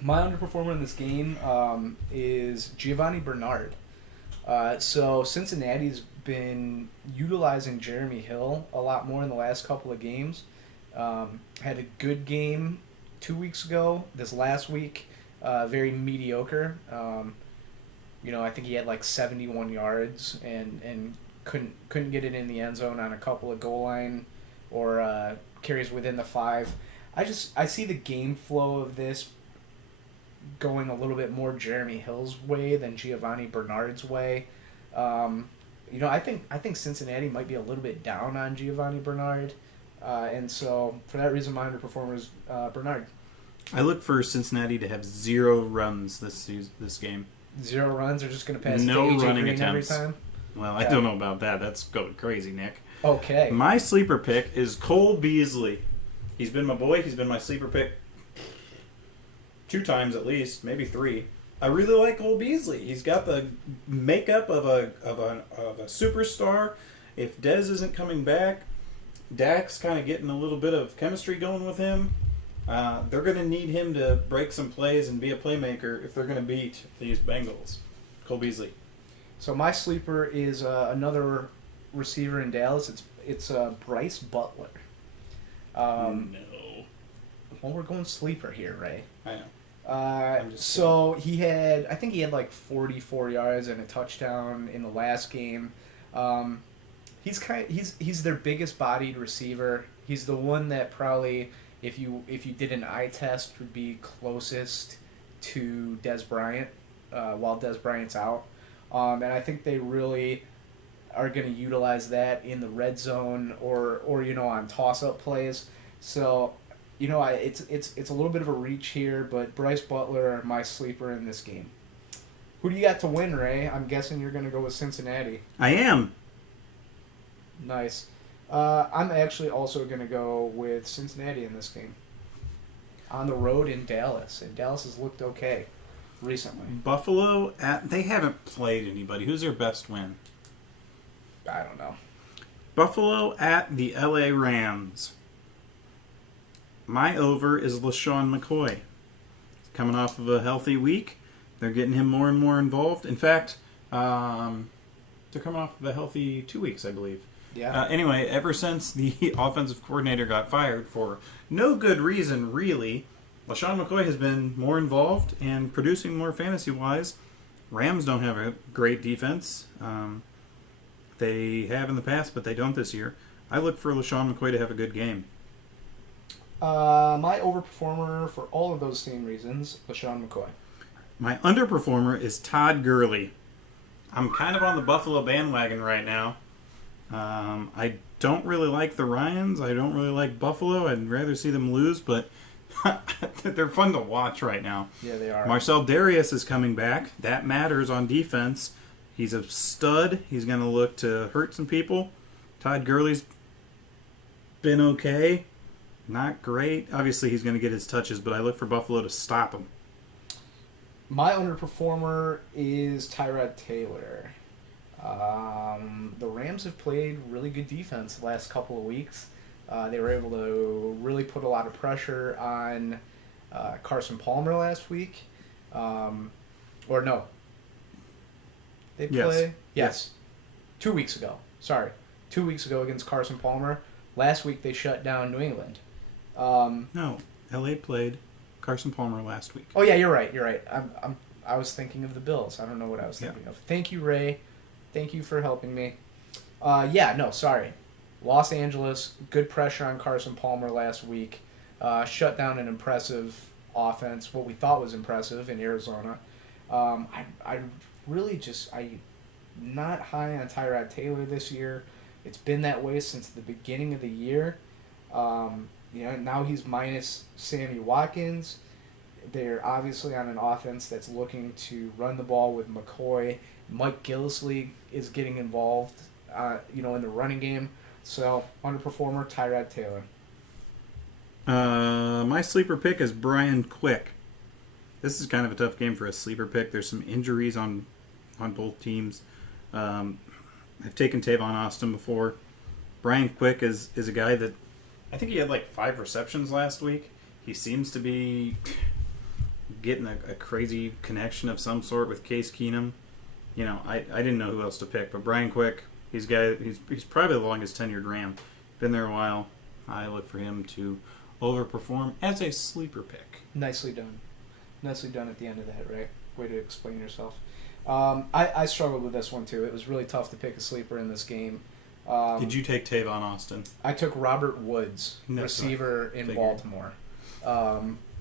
My underperformer in this game is Giovanni Bernard. So Cincinnati's been utilizing Jeremy Hill a lot more in the last couple of games. Had a good game 2 weeks ago. This last week, very mediocre. I think he had like 71 yards and couldn't get it in the end zone on a couple of goal line or carries within the 5. I see the game flow of this going a little bit more Jeremy Hill's way than Giovanni Bernard's way. I think Cincinnati might be a little bit down on Giovanni Bernard, and so for that reason, my underperformer is Bernard. I look for Cincinnati to have 0 runs this game. 0 runs are just going to pass no it to AJ running Green attempts. every time? Well, I don't know about that. That's going crazy, Nick. Okay. My sleeper pick is Cole Beasley. He's been my boy. He's been my sleeper pick 2 times at least, maybe 3. I really like Cole Beasley. He's got the makeup of a superstar. If Dez isn't coming back, Dak's kind of getting a little bit of chemistry going with him. They're going to need him to break some plays and be a playmaker if they're going to beat these Bengals. Cole Beasley. So my sleeper is another receiver in Dallas. It's Bryce Butler. No. Well, we're going sleeper here, Ray. I know. So he had like 44 yards and a touchdown in the last game. He's their biggest bodied receiver. He's the one that probably, if you did an eye test, would be closest to Dez Bryant while Dez Bryant's out. And I think they really are going to utilize that in the red zone or on toss-up plays. So it's a little bit of a reach here, but Bryce Butler, my sleeper in this game. Who do you got to win, Ray? I'm guessing you're going to go with Cincinnati. I am. Nice. I'm actually also going to go with Cincinnati in this game. On the road in Dallas, and Dallas has looked okay recently. Buffalo, they haven't played anybody. Who's their best win? I don't know. Buffalo at the LA Rams. My over is LaShawn McCoy. Coming off of a healthy week. They're getting him more and more involved. In fact, they're coming off of a healthy 2 weeks, I believe. Yeah. Anyway, ever since the offensive coordinator got fired for no good reason, really, LaShawn McCoy has been more involved and producing more fantasy-wise. Rams don't have a great defense. They have in the past, but they don't this year. I look for LaShawn McCoy to have a good game. My overperformer for all of those same reasons, LaShawn McCoy. My underperformer is Todd Gurley. I'm kind of on the Buffalo bandwagon right now. I don't really like the Ryans. I don't really like Buffalo. I'd rather see them lose, but they're fun to watch right now. Yeah, they are. Marcel Darius is coming back. That matters on defense. He's a stud. He's going to look to hurt some people. Todd Gurley's been okay. Not great. Obviously, he's going to get his touches, but I look for Buffalo to stop him. My underperformer is Tyrod Taylor. The Rams have played really good defense the last couple of weeks. They were able to really put a lot of pressure on Carson Palmer last week. Or no. They play? Yes. 2 weeks ago. Sorry. 2 weeks ago against Carson Palmer. Last week they shut down New England. No. LA played Carson Palmer last week. Oh, yeah, you're right. I was thinking of the Bills. I don't know what I was thinking of. Thank you, Ray. Thank you for helping me. Sorry. Los Angeles, good pressure on Carson Palmer last week. Shut down an impressive offense, what we thought was impressive in Arizona. I'm not high on Tyrod Taylor this year. It's been that way since the beginning of the year. Now he's minus Sammy Watkins. They're obviously on an offense that's looking to run the ball with McCoy. Mike Gillislee is getting involved, in the running game. So, underperformer, Tyrod Taylor. My sleeper pick is Brian Quick. This is kind of a tough game for a sleeper pick. There's some injuries on both teams. I've taken Tavon Austin before. Brian Quick is a guy that I think he had like 5 receptions last week. He seems to be getting a crazy connection of some sort with Case Keenum. You know, I didn't know who else to pick, but Brian Quick, he's probably the longest tenured Ram. Been there a while. I look for him to overperform as a sleeper pick. Nicely done. Nicely done at the end of that, right? Way to explain yourself. I struggled with this one too. It was really tough to pick a sleeper in this game. Did you take Tavon Austin? I took Robert Woods, receiver in Baltimore.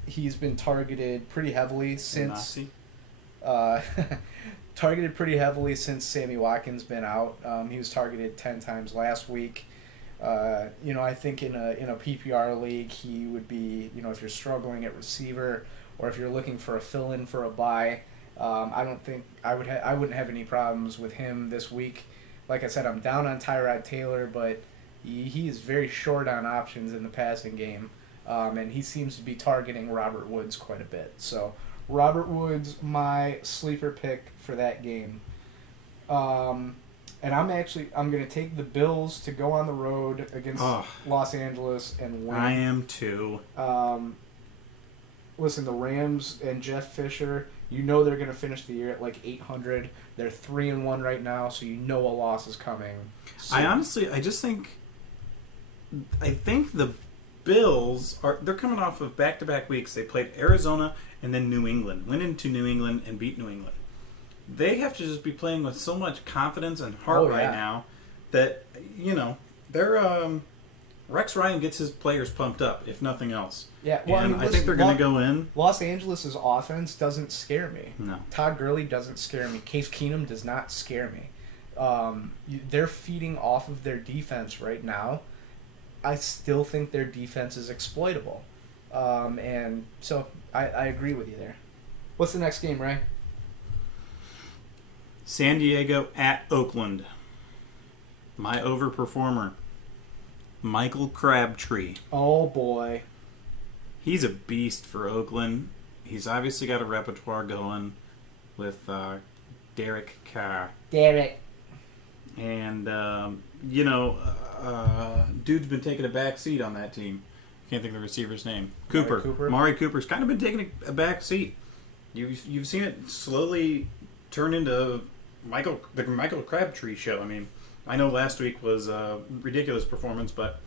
He's been targeted pretty heavily since targeted pretty heavily since Sammy Watkins been out. He was targeted 10 times last week. I think in a PPR league he would be, if you're struggling at receiver or if you're looking for a fill-in for a bye, I don't think I wouldn't have any problems with him this week. Like I said, I'm down on Tyrod Taylor, but he is very short on options in the passing game, and he seems to be targeting Robert Woods quite a bit. So Robert Woods, my sleeper pick for that game. And I'm going to take the Bills to go on the road against Los Angeles and win. I am too. Listen, the Rams and Jeff Fisher, they're going to finish the year at like 800. They're 3-1 right now, so a loss is coming. So, I think the Bills they're coming off of back-to-back weeks. They played Arizona and then New England. Went into New England and beat New England. They have to just be playing with so much confidence and heart right now that, they're Rex Ryan gets his players pumped up, if nothing else. Yeah, well, and I think they're going to go in. Los Angeles' offense doesn't scare me. No. Todd Gurley doesn't scare me. Case Keenum does not scare me. They're feeding off of their defense right now. I still think their defense is exploitable. And so I agree with you there. What's the next game, Ray? San Diego at Oakland. My overperformer, Michael Crabtree. Oh, boy. He's a beast for Oakland. He's obviously got a repertoire going with Derek Carr. Derek. And, dude's been taking a back seat on that team. Can't think of the receiver's name. Cooper. Amari Cooper's kind of been taking a back seat. You've seen it slowly turn into the Michael Crabtree show. I mean, I know last week was a ridiculous performance, but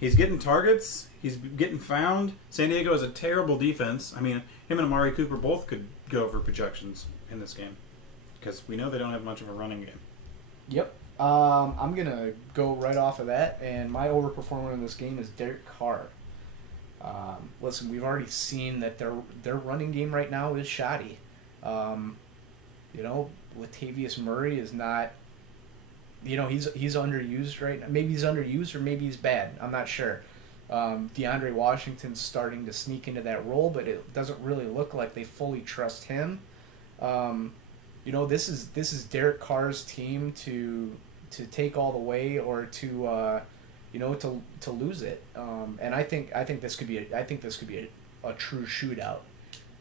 he's getting targets. He's getting found. San Diego has a terrible defense. I mean, him and Amari Cooper both could go over projections in this game because we know they don't have much of a running game. Yep. I'm going to go right off of that, and my overperformer in this game is Derek Carr. Listen, we've already seen that their running game right now is shoddy. Latavius Murray is not, he's underused right now. Maybe he's underused or maybe he's bad. I'm not sure. DeAndre Washington's starting to sneak into that role, but it doesn't really look like they fully trust him. This is Derek Carr's team to take all the way or to lose it. And I think this could be a true shootout.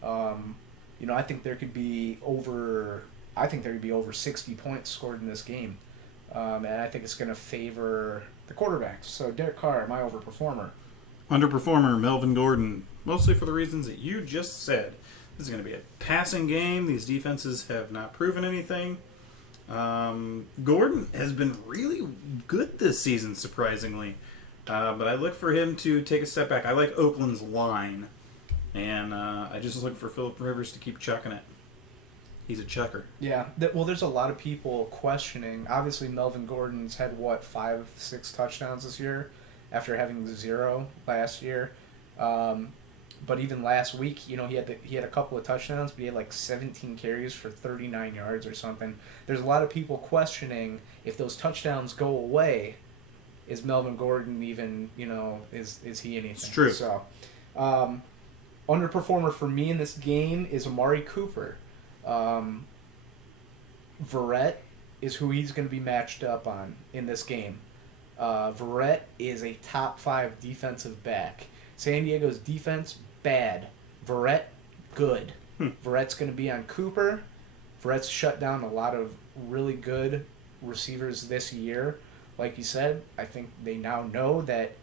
I think there could be over 60 points scored in this game. And I think it's going to favor the quarterbacks. So Derek Carr, my overperformer. Underperformer, Melvin Gordon, mostly for the reasons that you just said. This is going to be a passing game. These defenses have not proven anything. Gordon has been really good this season, surprisingly. But I look for him to take a step back. I like Oakland's line. And I just look for Phillip Rivers to keep chucking it. He's a chucker. Yeah. There's a lot of people questioning. Obviously, Melvin Gordon's had, 5-6 touchdowns this year after having 0 last year. But even last week, he had a couple of touchdowns, but he had like 17 carries for 39 yards or something. There's a lot of people questioning if those touchdowns go away, is Melvin Gordon even, is he anything? It's true. So, underperformer for me in this game is Amari Cooper. Berlett is who he's going to be matched up on in this game. Berlett is a top 5 defensive back. San Diego's defense, bad. Berlett, good. Verrett's going to be on Cooper. Verrett's shut down a lot of really good receivers this year. Like you said, I think they now know that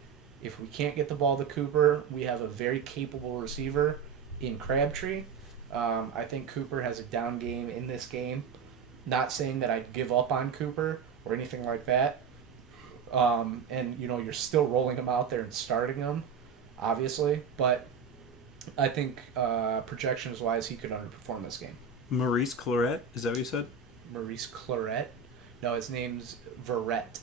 if we can't get the ball to Cooper, we have a very capable receiver in Crabtree. I think Cooper has a down game in this game. Not saying that I'd give up on Cooper or anything like that. And, you're still rolling him out there and starting him, obviously. But I think projections-wise, he could underperform this game. Maurice Claret, is that what you said? Maurice Claret? No, his name's Verrett.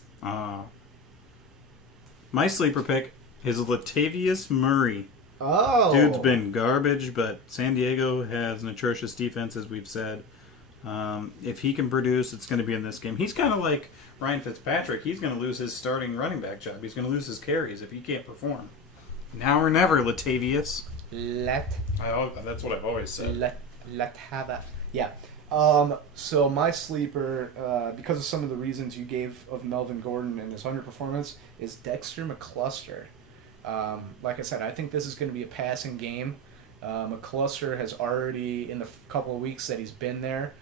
My sleeper pick is Latavius Murray. Oh! Dude's been garbage, but San Diego has an atrocious defense, as we've said. If he can produce, it's going to be in this game. He's kind of like Ryan Fitzpatrick. He's going to lose his starting running back job. He's going to lose his carries if he can't perform. Now or never, Latavius. That's what I've always said. Latava. Yeah. So my sleeper, because of some of the reasons you gave of Melvin Gordon and his underperformance, is Dexter McCluster. Like I said, I think this is going to be a passing game. McCluster has already, in the couple of weeks that he's been there,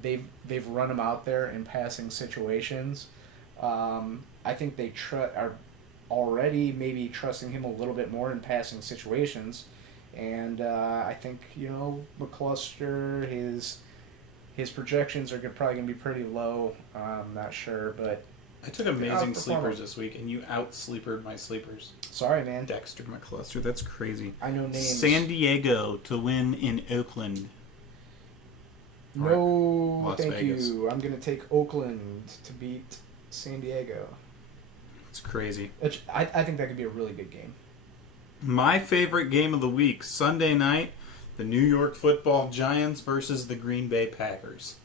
they've run him out there in passing situations. I think they are already maybe trusting him a little bit more in passing situations. And I think, McCluster, his projections are probably going to be pretty low. I'm not sure, but... I took amazing sleepers this week, and you out-sleepered my sleepers. Sorry, man. Dexter McCluster, that's crazy. I know names. San Diego to win in Oakland. No, Las thank Vegas. you. I'm going to take Oakland to beat San Diego. It's crazy. I think that could be a really good game. My favorite game of the week, Sunday night, the New York Football Giants versus the Green Bay Packers.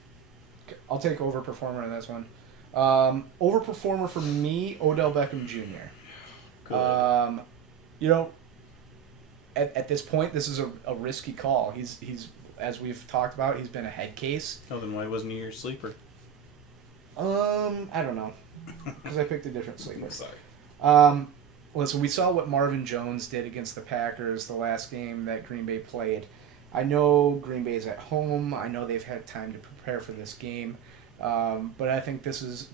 I'll take overperformer on this one. Overperformer for me, Odell Beckham Jr. Good. At this point, this is a risky call. He's as we've talked about, he's been a head case. Oh, then why wasn't he your sleeper? I don't know, because I picked a different sleeper. Sorry. Listen, we saw what Marvin Jones did against the Packers the last game that Green Bay played. I know Green Bay's at home. I know they've had time to prepare for this game. But I think this is,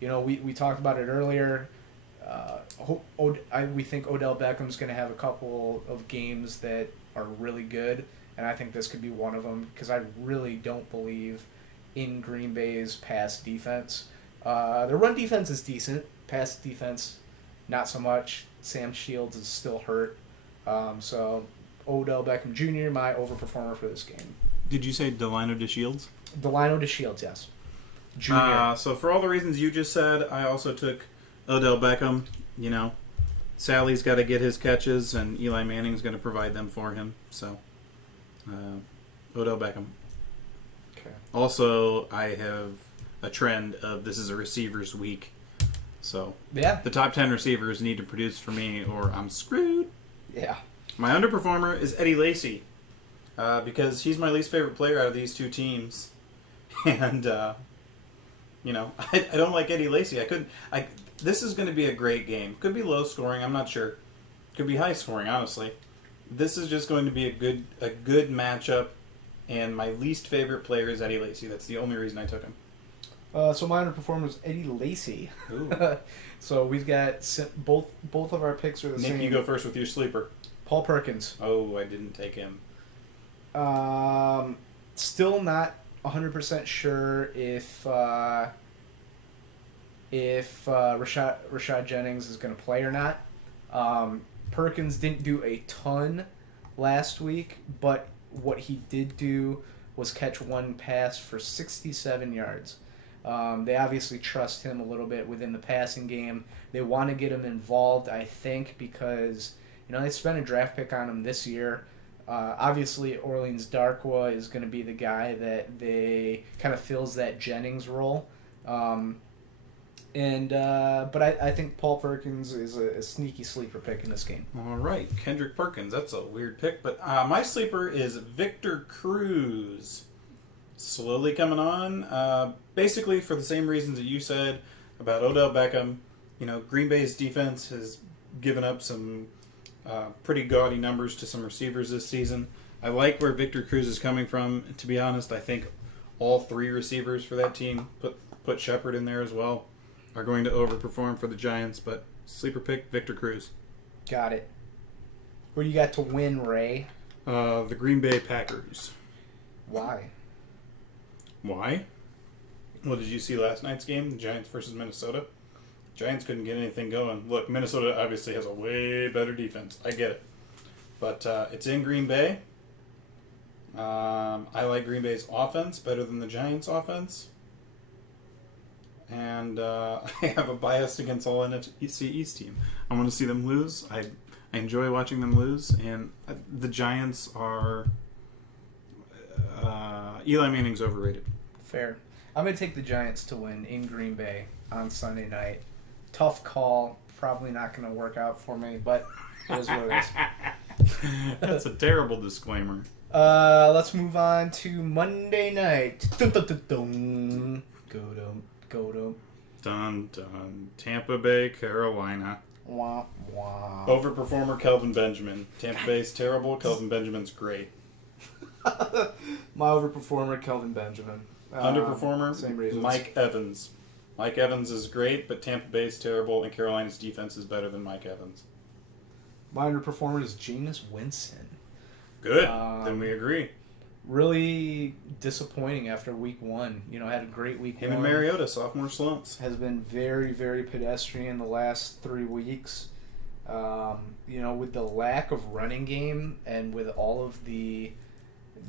we talked about it earlier. We think Odell Beckham's going to have a couple of games that are really good, and I think this could be one of them because I really don't believe in Green Bay's pass defense. Their run defense is decent. Pass defense, not so much. Sam Shields is still hurt. So Odell Beckham Jr., my overperformer for this game. Did you say Delino DeShields? Delino DeShields, yes. Junior. So for all the reasons you just said, I also took Odell Beckham. Sally's got to get his catches, and Eli Manning's going to provide them for him. So, Odell Beckham. Okay. Also, I have a trend of this is a receivers week. So, yeah, the top 10 receivers need to produce for me, or I'm screwed. Yeah. My underperformer is Eddie Lacy, because he's my least favorite player out of these two teams. And, I don't like Eddie Lacy. This is going to be a great game. Could be low scoring, I'm not sure. Could be high scoring, honestly. This is just going to be a good matchup, and my least favorite player is Eddie Lacy. That's the only reason I took him. So my underperformer is Eddie Lacy. Ooh. So we've got both of our picks are the same. Nick, you go first with your sleeper. Paul Perkins. Oh, I didn't take him. Still not 100% sure if Rashad Jennings is going to play or not. Perkins didn't do a ton last week, but what he did do was catch one pass for 67 yards. They obviously trust him a little bit within the passing game. They want to get him involved, I think, because they spent a draft pick on him this year. Obviously, Orleans Darkwa is going to be the guy that they kind of fills that Jennings role. But I think Paul Perkins is a sneaky sleeper pick in this game. All right, Kendrick Perkins. That's a weird pick, but my sleeper is Victor Cruz. Slowly coming on, basically for the same reasons that you said about Odell Beckham Green Bay's defense has given up some pretty gaudy numbers to some receivers this season. I like where Victor Cruz is coming from. To be honest, I think all three receivers for that team, put Shepard in there as well, are going to overperform for the Giants, but sleeper pick, Victor Cruz. Got it. Who do you got to win, Ray? The Green Bay Packers. Why? Why? Well, did you see last night's game, the Giants versus Minnesota? Giants couldn't get anything going. Look, Minnesota obviously has a way better defense. I get it. But it's in Green Bay. I like Green Bay's offense better than the Giants' offense. And I have a bias against all NFC East team. I want to see them lose. I enjoy watching them lose. And the Giants are... Eli Manning's overrated. Fair. I'm going to take the Giants to win in Green Bay on Sunday night. Tough call. Probably not going to work out for me, but it is what it is. That's a terrible disclaimer. Let's move on to Monday night. Dun, dun, dun, dun. Go to. Dun, dun. Tampa Bay, Carolina. Wah, wah. Overperformer, Kelvin Benjamin. Tampa Bay's terrible. Kelvin Benjamin's great. My overperformer, Kelvin Benjamin. Underperformer, same reasons. Mike Evans. Mike Evans is great, but Tampa Bay's terrible, and Carolina's defense is better than Mike Evans. My underperformer is Jameis Winston. Good. Then we agree. Really disappointing after week one. Had a great week Him one. and Mariota, sophomore slumps. Has been very, very pedestrian the last 3 weeks. With the lack of running game and with all of the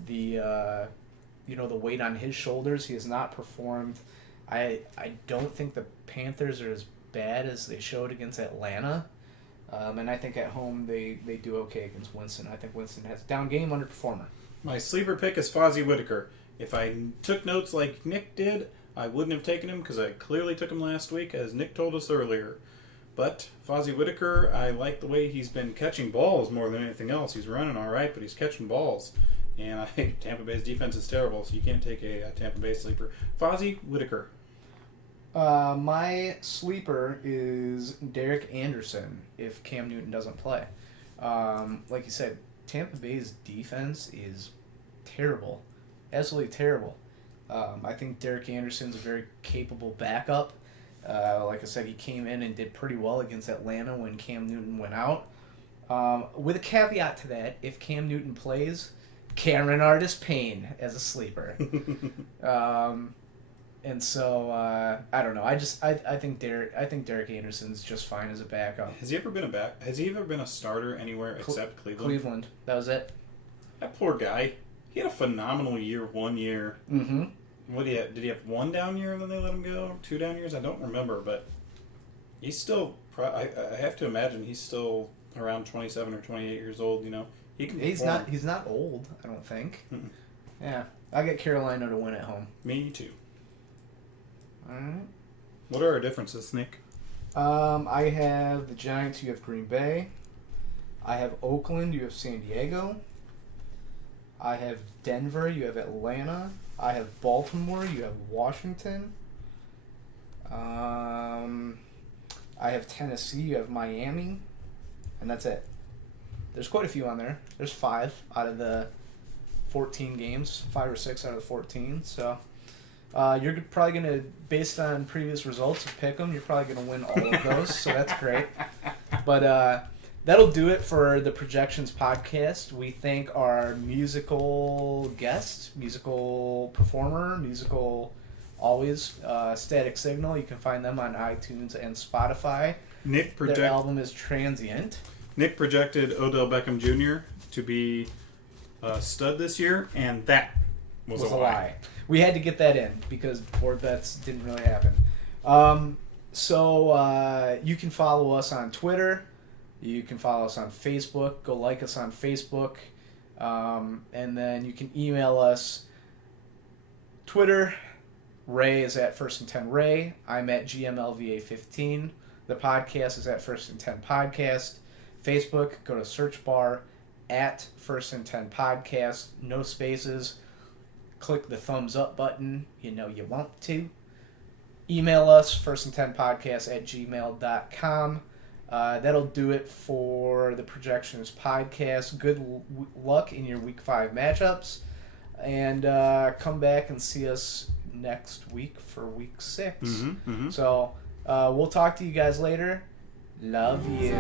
weight on his shoulders, he has not performed. I don't think the Panthers are as bad as they showed against Atlanta. And I think at home they do okay against Winston. I think Winston has down game, underperformer. My sleeper pick is Fozzie Whitaker. If I took notes like Nick did, I wouldn't have taken him because I clearly took him last week, as Nick told us earlier. But Fozzie Whitaker, I like the way he's been catching balls more than anything else. He's running all right, but he's catching balls. And I think Tampa Bay's defense is terrible, so you can't take a Tampa Bay sleeper. Fozzie Whitaker. My sleeper is Derek Anderson if Cam Newton doesn't play. Like you said, Tampa Bay's defense is terrible. Absolutely terrible. I think Derek Anderson's a very capable backup. Like I said, he came in and did pretty well against Atlanta when Cam Newton went out. With a caveat to that, if Cam Newton plays, Cameron Artis-Payne as a sleeper. And so I don't know. I think Derek Anderson's just fine as a backup. Has he ever been a starter anywhere except Cleveland? Cleveland. That was it. That poor guy. He had a phenomenal year 1 year. Mm-hmm. What did he have 1 down year and then they let him go? 2 down years? I don't remember, but he's still. I have to imagine he's still around 27 or 28 years old. He can. He's perform. not. He's not old. I don't think. Mm-mm. Yeah, I get Carolina to win at home. Me too. All right. What are our differences, Nick? I have the Giants. You have Green Bay. I have Oakland. You have San Diego. I have Denver. You have Atlanta. I have Baltimore. You have Washington. I have Tennessee. You have Miami. And that's it. There's quite a few on there. There's 5 out of the 14 games. 5 or 6 out of the 14. So you're probably going to, based on previous results of Pick'em, you're probably going to win all of those. So that's great. But that'll do it for the Projections podcast. We thank our musical guest, musical performer, musical always, Static Signal. You can find them on iTunes and Spotify. Their album is Transient. Nick projected Odell Beckham Jr. to be a stud this year, and that was a lie. We had to get that in because board bets didn't really happen. So you can follow us on Twitter. You can follow us on Facebook. Go like us on Facebook. And then you can email us. Twitter, Ray is at First and 10 Ray. I'm at GMLVA15. The podcast is at First and 10 Podcast. Facebook, go to search bar at First and 10 Podcast. No spaces. Click the thumbs up button. You know you want to. email us, firstand10podcast@gmail.com. That'll do it for the Projections podcast. Good luck in your Week 5 matchups. And come back and see us next week for Week 6. So we'll talk to you guys later. Love you.